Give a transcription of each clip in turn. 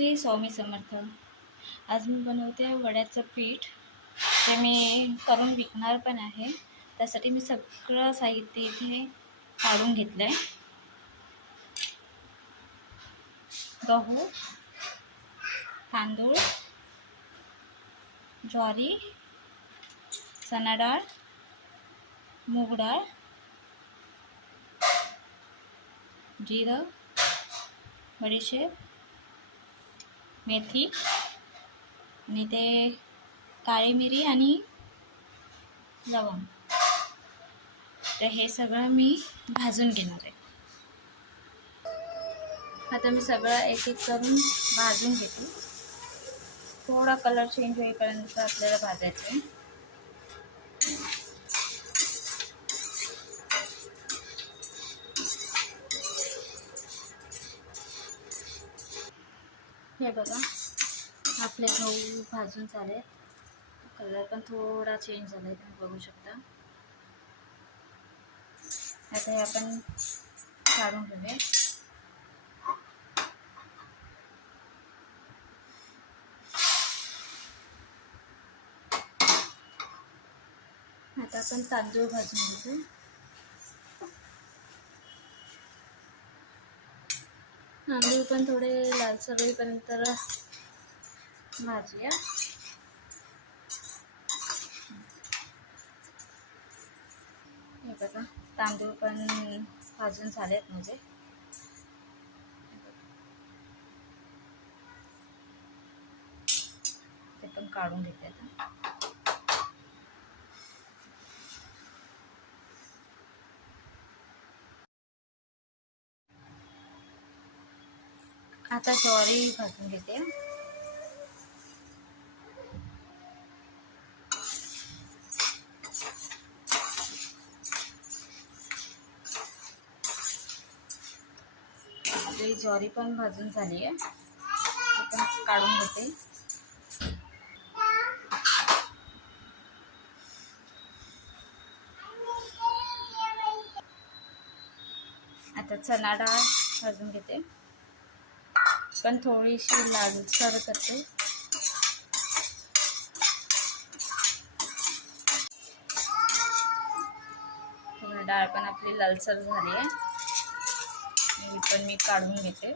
श्री स्वामी समर्थ. आज मी बनवते वड्याचं पीठ. ते मी करून विकणार पण आहे. त्यासाठी मी सगळं साहित्य इथे काढून घेतलं आहे. गहू, तांदूळ, ज्वारी, चणा डाळ, मूग डाळ, जिरं, बडीशेप, मेथी आणि ते काळी मिरी आणि लवंग. तर हे सगळं मी भाजून घेणार आहे. आता मी सगळं एक एक करून भाजून घेते. थोडा कलर चेंज होईपर्यंत आपल्याला भाजायचं आहे. हे बघा, आपले गहू भाजून झाले. कलर पण थोडा चेंज झाला आहे, तुम्ही बघू शकता. आता हे आपण काढून घेऊया. आता आपण तांदूळ भाजून घेतो. तांदूळ पण थोडे लालसर होईपर्यंत भाजूया. हे बघा, तांदूळ पण भाजून झालेत म्हणजे. ते पण काढून घेते आता. आता ज्वारी भाजून घेते. आपली ज्वारी पण भाजून झाली आहे. ते पण काढून घेते. आता चणा डाळ भाजून घेते, पण थोडीशी लालसर करते. डाळ पण आपली लालसर झाली आहे. ही पण मी काढून घेते.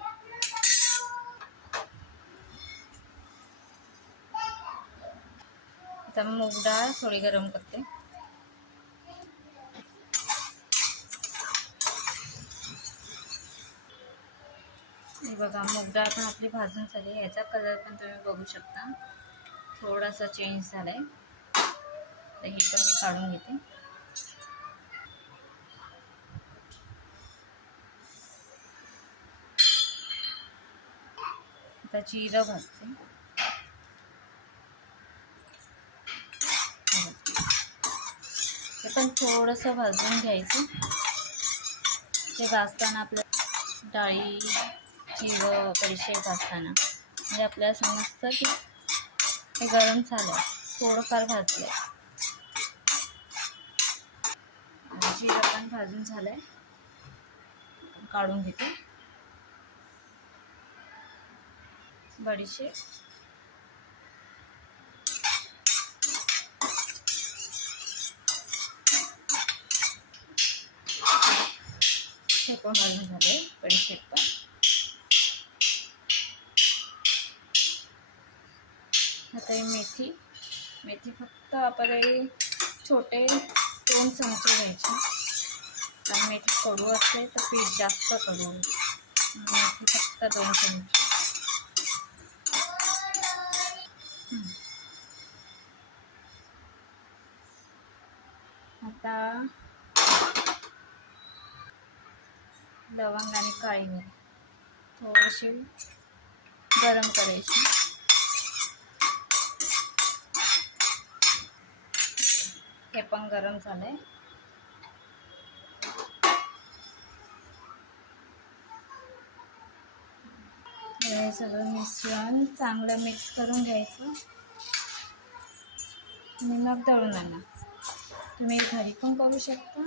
आता मूग डाळ थोडी गरम करते. हे बघा, मूग डाळ पण आपली भाजून झाली. याचा कलर पण तुम्ही बघू शकता, थोडासा चेंज झालाय. तर ही पण मी काढून घेते. आता जिरं भाजते. ते पण थोडंसं भाजून घ्यायचं. ते भाजताना आपल्या डाळी, जिरं, बडीशेप भाजताना म्हणजे आपल्याला समजतं की हे गरम झालं, थोडंफार भाजलं. जिरं पण भाजून झालंय, काढून घेते. बडीशेप, हे पण भाजून झाले. बडीशेप पण. आता ही मेथी फक्त आपण छोटे 2 चमचे घ्यायचे. कारण मेथी कडू असते तर पीठ जास्त कडू. मेथी फक्त 2 चमचे. आता लवंग आणि काळी मिरी थोडीशी गरम करायची. हे पण गरम झालंय. हे सगळं मिश्रण चांगलं मिक्स करून घ्यायचं आणि मग दळून आणा. तुम्ही घरी पण करू शकता,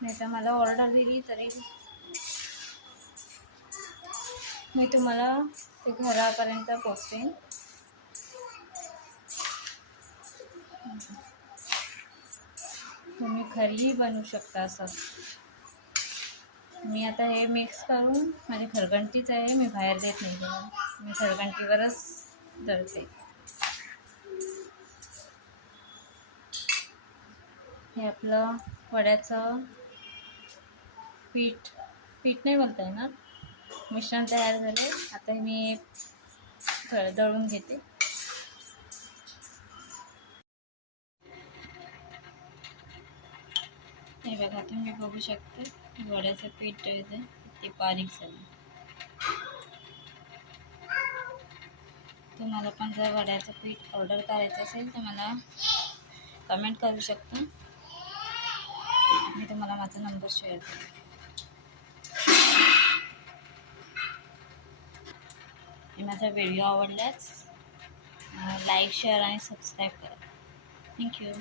नाही तर मला ऑर्डर दिली तरी मी तुम्हाला ते घरापर्यंत पोचवेन. तुम्ही घरीही बनवू शकता असं. मी आता हे मिक्स करून, माझी खरगंटीच आहे, मी बाहेर देत नाही तुम्हाला, मी खरगंटीवरच दळते. हे आपलं वड्याचं पीठ नाही बोलता येणार, मिश्रण तयार झाले. आता मी दळून घेते. हे बघा, तुम्ही बघू शकता वड्याचं पीठ आहे ते बारीक झालं. तुम्हाला पण जर वड्याचं पीठ ऑर्डर करायचं असेल तर मला कमेंट करू शकता. मी तुम्हाला माझा नंबर शेअर करते. माझा व्हिडिओ आवडल्यास लाईक, शेअर आणि सबस्क्राईब करा. थँक्यू.